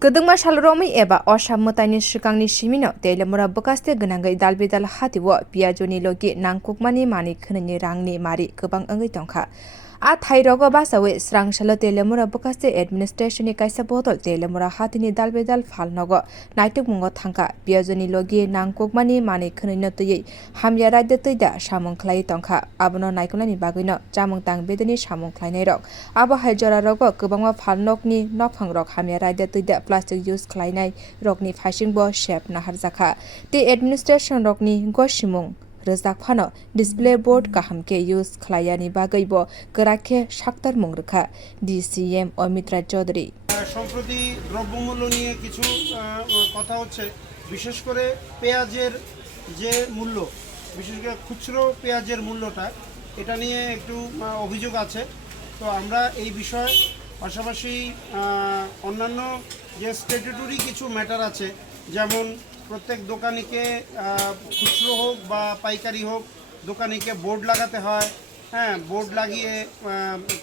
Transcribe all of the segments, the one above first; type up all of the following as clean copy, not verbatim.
Kedengma salromi eba osamotani sikangni simino Teliamura bwkhaste gwnangui dalbidal hatio peyajo ni logi nangkukmani mani khwnaui rangni mari kwbang wngui tongkha. A thairogo basawi swrang salo Teliamura bwkhaste administration ni kaisa botol Teliamura hatini dalbidal phalnogo naitugmwng thangkha peyajo ni logi nangkukmani mani khwnaui no tui hamya raide tuida samung khlai tongkha abono naikolna ni bagwi no chamung tang bedeni samung khlainai rok abo haijora rogo kwbangma phalnokni nokhang rok hamya raide tuida plastic use khlainai rokni faisingbo shep naharjakha te administration rokni gosimung rojak phano display board kaham ke use khwlaiyani bagaibo korakhe saktar mungrukha DCM Amit chowdhury সম্প্রতি দ্রব্যমূল্য নিয়ে কিছু কথা হচ্ছে বিশেষ করে পেঁয়াজের যে মূল্য বিশেষ করে খুচরো পেঁয়াজের মূল্যটা এটা নিয়ে একটু অভিযোগ আছে তো আমরা এই বিষয়ে পাশাপাশি অন্যান্য যে স্ট্যাটুটরি কিছু ম্যাটার আছে যেমন প্রত্যেক দোকানিকে খুচরো হোক বা পাইকারি হোক দোকানিকে বোর্ড লাগাতে হয় হ্যাঁ বোর্ড লাগিয়ে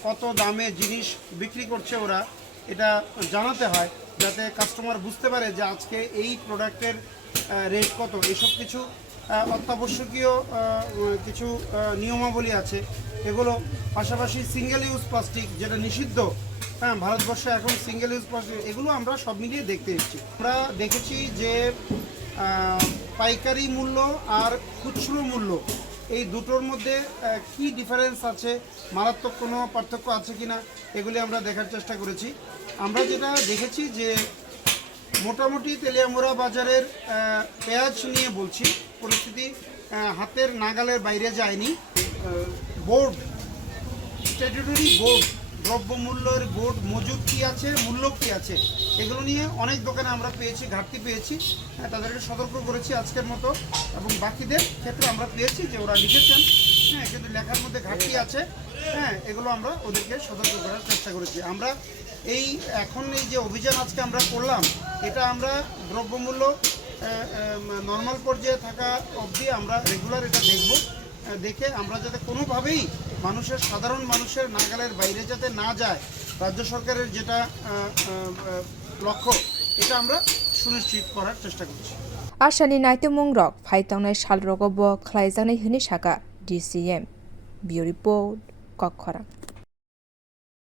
কত দামে জিনিস বিক্রি করছে ওরা এটা জানাতে হয় যাতে কাস্টমার বুঝতে পারে যে আজকে এই প্রোডাক্টের রেট কত এইসব কিছু অত্যাবশ্যকীয় কিছু নিয়মাবলী আছে এগুলো পাশাপাশি সিঙ্গেল ইউজ প্লাস্টিক যেটা নিষিদ্ধ হ্যাঁ ভারতবর্ষে এখন সিঙ্গেল ইউজ প্লাস্টিক এগুলো আমরা সব মিলিয়ে দেখতে এসেছি আমরা দেখেছি যে পাইকারি মূল্য আর খুচরো মূল্য এই দুটোর মধ্যে কি ডিফারেন্স আছে মারাত্মক কোনো পার্থক্য আছে কিনা এগুলি আমরা দেখার চেষ্টা করেছি আমরা যেটা দেখেছি যে মোটামুটি তেলিয়ামুরা বাজারের পেঁয়াজ নিয়ে বলছি পরিস্থিতি হাতের নাগালের বাইরে যায়নি বোর্ড স্ট্যাটুটরি বোর্ড দ্রব্যমূল্যের বোর্ড মজুদ কী আছে মূল্য কী আছে এগুলো নিয়ে অনেক দোকানে আমরা পেয়েছি ঘাটতি পেয়েছি তাদেরকে সতর্ক করেছি আজকের মতো এবং বাকিদের ক্ষেত্রে আমরা পেয়েছি যে ওরা লিখেছেন হ্যাঁ কিন্তু লেখার মধ্যে ঘাটতি আছে হ্যাঁ এগুলো আমরা ওদেরকে সতর্ক করার চেষ্টা করেছি আমরা এই এখন এই যে অভিযান আজকে আমরা করলাম এটা আমরা দ্রব্যমূল্য নর্মাল পর্যায়ে থাকা অবধি আমরা রেগুলার এটা দেখব দেখে আমরা যাতে কোনোভাবেই মানুষের সাধারণ মানুষের নাগালের বাইরে যাতে না যায় রাজ্য সরকারের যেটা লক্ষ্য এটা আমরা সুনিশ্চিত করার চেষ্টা করছি আশানি নাইটুগমwmg rok phaitongna salrogo bo khwlaijaknai hini saka DCM Bureau Report Kokkhora।